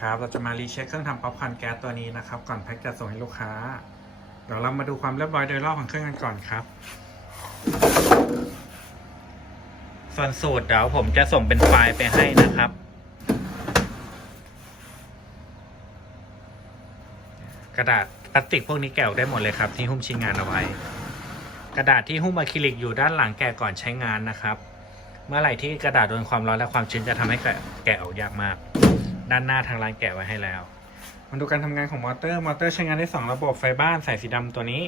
ครับ เราจะมารีเช็คเครื่องทำป๊อปคอร์นแก๊สตัวนี้นะครับ ก่อนแพ็คจะส่งให้ลูกค้า เดี๋ยวเรามาดูความเรียบร้อยโดยรอบของเครื่องกันก่อนครับ ส่วนสูตรเดี๋ยวผมจะส่งเป็นไฟล์ไปให้นะครับ กระดาษพลาสติกพวกนี้แกะออกได้หมดเลยครับ ที่หุ้มชิ้นงานเอาไว้ กระดาษที่หุ้มอะคริลิกอยู่ด้านหลังแกะก่อนใช้งานนะครับ เมื่อไหร่ที่กระดาษโดนความร้อนและความชื้นจะทำให้แกะออกยากมาก ด้านหน้าทางร้านแกะไว้ให้แล้ว มาดูการทำงานของมอเตอร์ มอเตอร์ใช้งานได้ 2 ระบบไฟบ้านสายสีดำตัวนี้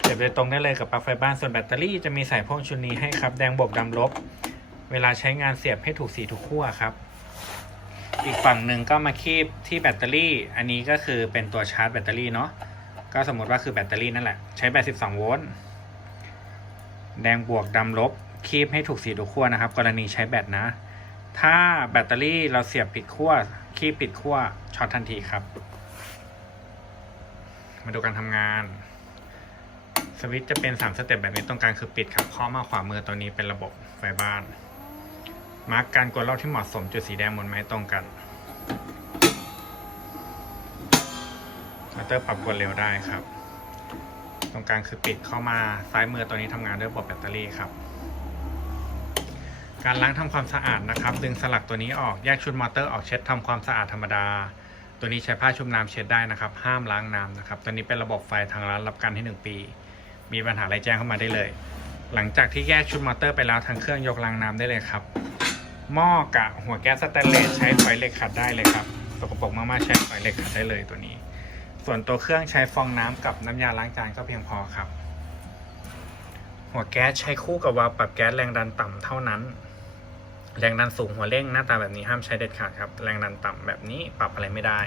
เสียบโดยตรงได้เลยกับปลั๊กไฟบ้าน ส่วนแบตเตอรี่จะมีสายพ่วงชุดนี้ให้ครับ แดงบวกดำลบ เวลาใช้งานเสียบให้ถูกสีทุกขั้วครับ อีกฝั่งหนึ่งก็มาคีบที่แบตเตอรี่ อันนี้ก็คือเป็นตัวชาร์จแบตเตอรี่เนาะ ก็สมมติว่าคือแบตเตอรี่นั่นแหละ ใช้แบต 12 โวลต์ แดงบวกดำลบคีบให้ถูกสีทุกขั้วนะครับ กรณีใช้แบตนะ ถ้าแบตเตอรี่เราเสียบผิดขั้วคีบผิดขั้วช็อตทันทีครับ มาดูการทำงาน สวิตช์จะเป็น 3 สเต็ปแบบนี้ตรงกลางคือปิดครับเคาะมาขวามือตัวนี้เป็นระบบไฟบ้าน มาร์กการกดรอบที่เหมาะสมจุดสีแดงบนไม้ตรงกันมอเตอร์ปรับกดเร็วได้ครับ ตรงกลางคือปิดเข้ามาซ้ายมือตัวนี้ทำงานด้วยระบบแบตเตอรี่ครับ การล้างทำความสะอาดนะครับ ดึงสลักตัวนี้ออกแยกชุดมอเตอร์ออกเช็ดทำความสะอาดธรรมดา ตัวนี้ใช้ผ้าชุบน้ำเช็ดได้นะครับ ห้ามล้างน้ำนะครับ ตัวนี้เป็นระบบไฟทางร้านรับการให้ 1 ปี มีปัญหาอะไรแจ้งเข้ามาได้เลย หลังจากที่แยกชุดมอเตอร์ไปแล้วทางเครื่องยกล้างน้ำได้เลยครับหม้อกะหัวแก๊สสแตนเลสใช้ไฟเหล็กขัดได้เลยครับสกปรกมากๆใช้ไฟเหล็กขัดได้เลยตัวนี้ ส่วนตัวเครื่องใช้ฟองน้ำกับน้ำยาล้างจานก็เพียงพอครับ หัวแก๊สใช้คู่กับวาล์วปรับแก๊สแรงดันต่ำเท่านั้น แรงดันสูงหัวเร่งหน้าตาแบบนี้ห้ามใช้เด็ดขาดครับ แรงดันต่ำแบบนี้ปรับอะไรไม่ได้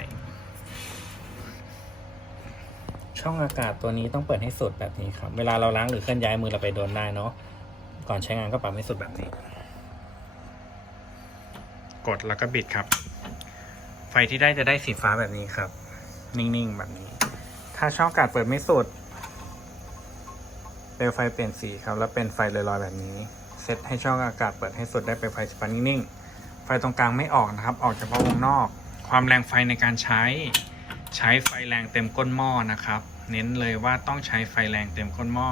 ช่องอากาศตัวนี้ต้องเปิดให้สุดแบบนี้ครับ เวลาเราล้างหรือเคลื่อนย้ายมือเราไปโดนได้เนาะก่อนใช้งานก็ปรับให้สุดแบบนี้ กดแล้วก็บิดครับ ไฟที่ได้จะได้สีฟ้าแบบนี้ครับ นิ่งๆแบบนี้ ถ้าช่องอากาศเปิดไม่สุดเปลวไฟเปลี่ยนสีครับ แล้วเป็นไฟลอยๆแบบนี้เซตให้ช่องอากาศเปิดให้สุดได้เป็นไฟสปานิ่งๆ ไฟตรงกลางไม่ออกนะครับ ออกเฉพาะวงนอก ความแรงไฟในการใช้ ใช้ไฟแรงเต็มก้นหม้อนะครับ เน้นเลยว่าต้องใช้ไฟแรงเต็มก้นหม้อ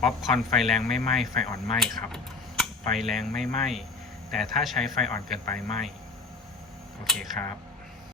ป๊อปคอนไฟแรงไม่ไหม้ไฟอ่อนไหม้ครับ ไฟแรงไม่ไหม้แต่ถ้าใช้ไฟอ่อนเกินไปไหม้ โอเคครับ